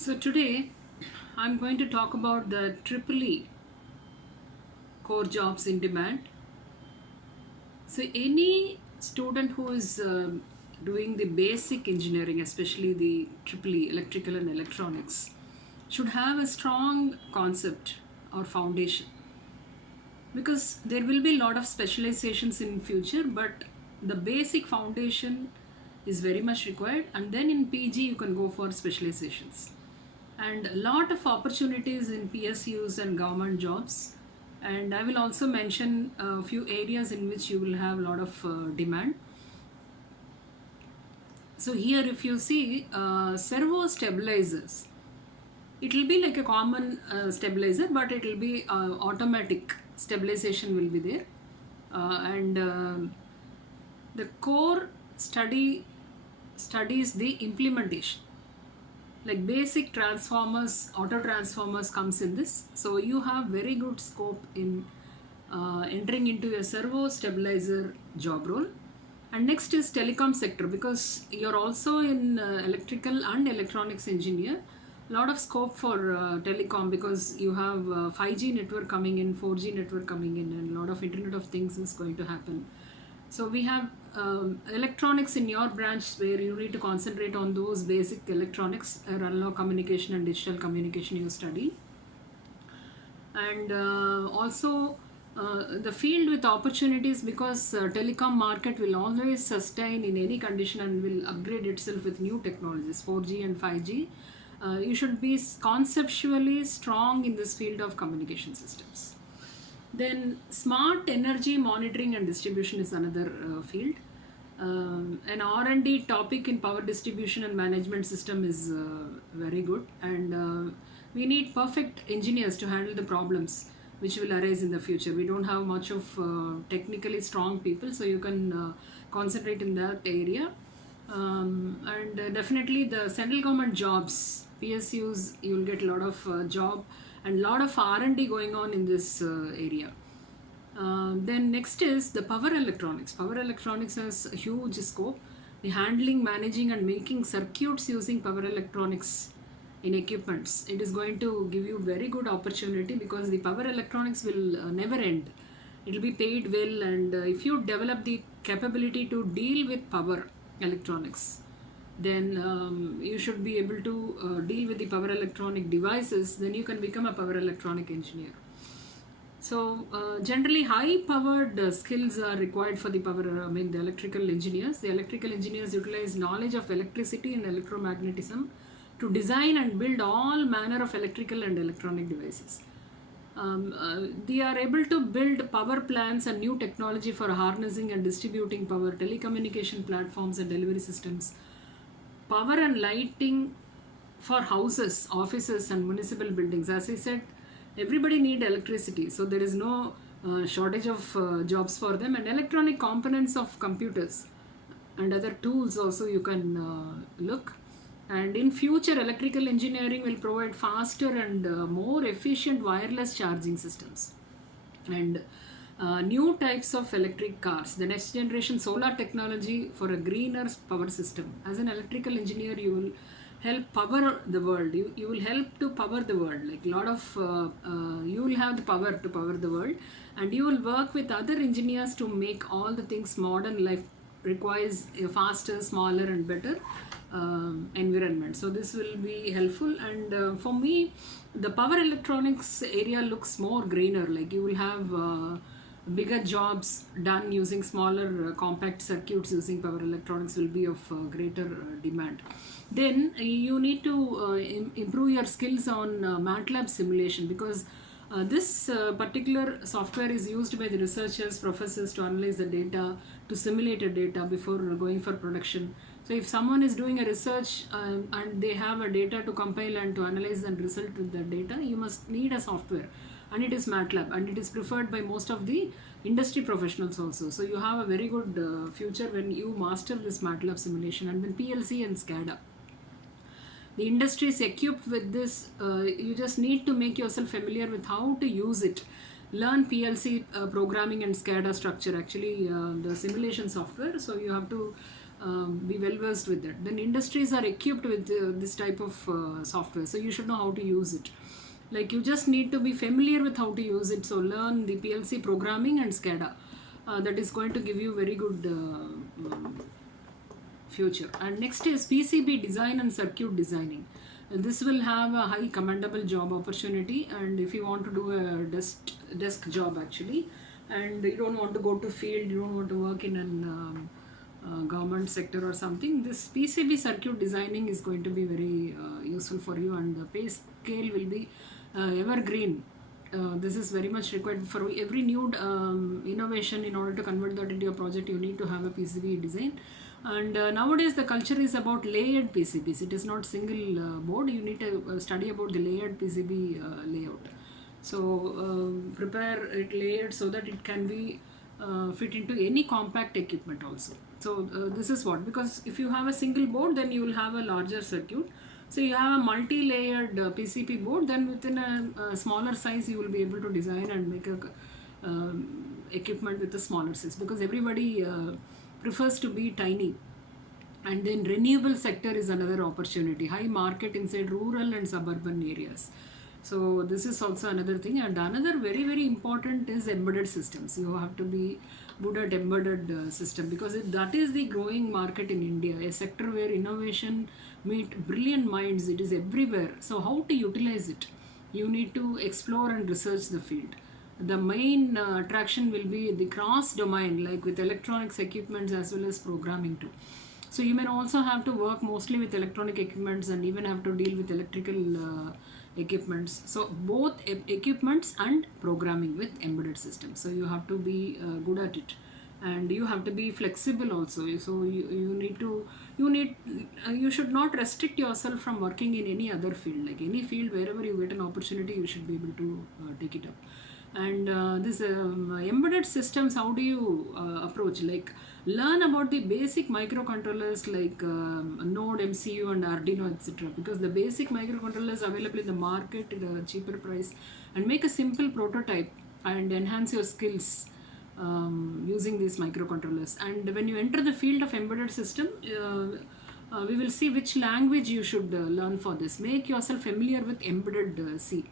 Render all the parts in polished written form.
So today I'm going to talk about the triple E core jobs in demand. So any student who is doing the basic engineering, especially the triple E electrical and electronics, should have a strong concept or foundation, because there will be a lot of specializations in future, but the basic foundation is very much required, and then in PG you can go for specializations, and a lot of opportunities in PSUs and government jobs. And I will also mention a few areas in which you will have a lot of demand. So here if you see servo stabilizers, it will be like a common stabilizer, but it will be automatic stabilization will be there. And the core studies the implementation, like basic transformers, auto transformers comes in this. So you have very good scope in entering into a servo stabilizer job role. And next is telecom sector, because you're also in electrical and electronics engineer. Lot of scope for telecom, because you have 5G network coming in, 4G network coming in, and a lot of internet of things is going to happen. So we have electronics in your branch, where you need to concentrate on those basic electronics, analog communication and digital communication you study. And also the field with opportunities, because telecom market will always sustain in any condition and will upgrade itself with new technologies, 4G and 5G. You should be conceptually strong in this field of communication systems. Then smart energy monitoring and distribution is another field. An R&D topic in power distribution and management system is very good, and we need perfect engineers to handle the problems which will arise in the future. We don't have much of technically strong people, so you can concentrate in that area. And definitely the central government jobs, PSUs, you will get a lot of job and lot of R&D going on in this area. Then next is the power electronics. Power electronics has a huge scope. The handling, managing and making circuits using power electronics in equipments, it is going to give you very good opportunity, because the power electronics will never end. It will be paid well, and if you develop the capability to deal with power electronics, then you should be able to deal with the power electronic devices, then you can become a power electronic engineer. So generally high powered skills are required for the the electrical engineers. The electrical engineers utilize knowledge of electricity and electromagnetism to design and build all manner of electrical and electronic devices. They are able to build power plants and new technology for harnessing and distributing power, telecommunication platforms and delivery systems, power and lighting for houses, offices and municipal buildings. As I said, everybody need electricity, so there is no shortage of jobs for them. And electronic components of computers and other tools also you can look. And in future, electrical engineering will provide faster and more efficient wireless charging systems, and new types of electric cars, the next generation solar technology for a greener power system. As an electrical engineer, you will help power the world. You will help to power the world, like a lot of you will have the power to power the world, and you will work with other engineers to make all the things modern life requires a faster, smaller and better environment. So this will be helpful. And for me, the power electronics area looks more greener, like you will have bigger jobs done using smaller compact circuits using power electronics will be of greater demand. Then you need to improve your skills on MATLAB simulation, because this particular software is used by the researchers, professors to analyze the data, to simulate a data before going for production. So if someone is doing a research and they have a data to compile and to analyze and result with the data, you must need a software, and it is MATLAB, and it is preferred by most of the industry professionals also. So you have a very good future when you master this MATLAB simulation. And then PLC and SCADA, the industry is equipped with this. You just need to make yourself familiar with how to use it. Learn PLC programming and SCADA structure, actually the simulation software. So you have to be well versed with that. Then industries are equipped with this type of software, so you should know how to use it. Like you just need to be familiar with how to use it. So learn the PLC programming and SCADA. That is going to give you very good future. And next is PCB design and circuit designing. And this will have a high commendable job opportunity, and if you want to do a desk job actually, and you don't want to go to field, you don't want to work in an government sector or something, this PCB circuit designing is going to be very useful for you, and the pay scale will be evergreen. This is very much required for every new innovation. In order to convert that into a project, you need to have a PCB design. And nowadays the culture is about layered PCBs. It is not single board. You need to study about the layered PCB layout. So prepare it layered so that it can be fit into any compact equipment also. So this is what, because if you have a single board, then you will have a larger circuit. So you have a multi-layered PCB board, then within a smaller size you will be able to design and make a equipment with a smaller size, because everybody prefers to be tiny. And then renewable sector is another opportunity, high market inside rural and suburban areas. So this is also another thing. And another very very important is embedded systems. You have to be good at embedded system, because that is the growing market in India, a sector where innovation meet brilliant minds. It is everywhere. So how to utilize it? You need to explore and research the field. The main attraction will be the cross domain, like with electronics equipments as well as programming too. So you may also have to work mostly with electronic equipments and even have to deal with electrical equipments. So both equipments and programming with embedded systems. So you have to be good at it, and you have to be flexible also. So you should not restrict yourself from working in any other field. Like any field, wherever you get an opportunity, you should be able to take it up. And this embedded systems, how do you approach? Like learn about the basic microcontrollers like Node, MCU and Arduino, etc. Because the basic microcontrollers available in the market at a cheaper price, and make a simple prototype and enhance your skills using these microcontrollers. And when you enter the field of embedded system, we will see which language you should learn for this. Make yourself familiar with embedded C.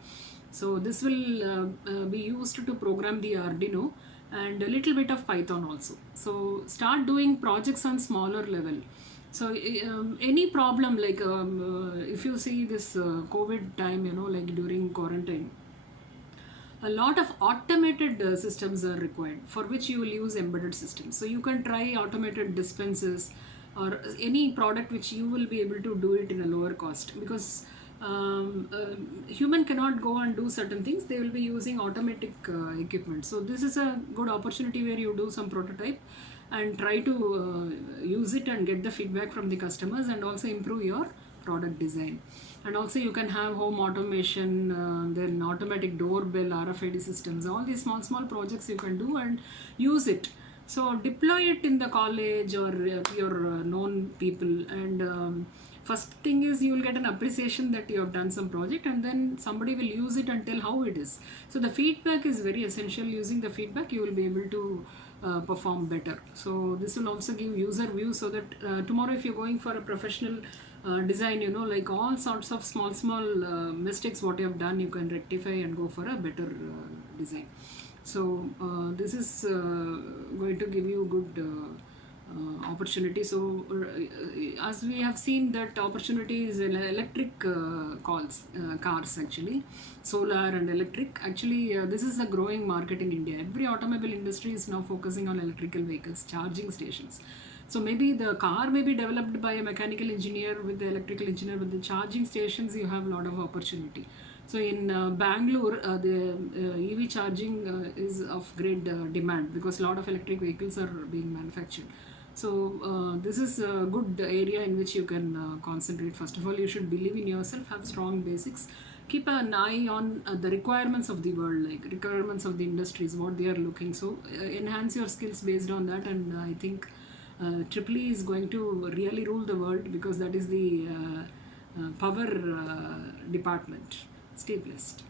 So this will be used to program the Arduino, and a little bit of Python also. So start doing projects on smaller level. So any problem, like if you see this COVID time, like during quarantine, a lot of automated systems are required, for which you will use embedded systems. So you can try automated dispensers or any product which you will be able to do it in a lower cost, because human cannot go and do certain things. They will be using automatic equipment. So this is a good opportunity where you do some prototype and try to use it and get the feedback from the customers, and also improve your product design. And also you can have home automation, then automatic doorbell, RFID systems, all these small projects you can do and use it. So deploy it in the college or your known people, and first thing is you will get an appreciation that you have done some project, and then somebody will use it and tell how it is. So the feedback is very essential. Using the feedback, you will be able to perform better. So this will also give user view, so that tomorrow if you're going for a professional design, like all sorts of small mistakes what you have done, you can rectify and go for a better design. So this is going to give you good opportunity. So as we have seen that opportunity is in electric cars actually, solar and electric. Actually this is a growing market in India. Every automobile industry is now focusing on electrical vehicles, charging stations. So maybe the car may be developed by a mechanical engineer with the electrical engineer, but the charging stations you have a lot of opportunity. So in Bangalore, the EV charging is of great demand, because a lot of electric vehicles are being manufactured. So this is a good area in which you can concentrate. First of all, you should believe in yourself, have strong basics, keep an eye on the requirements of the world, like requirements of the industries, what they are looking. So enhance your skills based on that, and I think Triple E is going to really rule the world, because that is the power department. Stay blessed.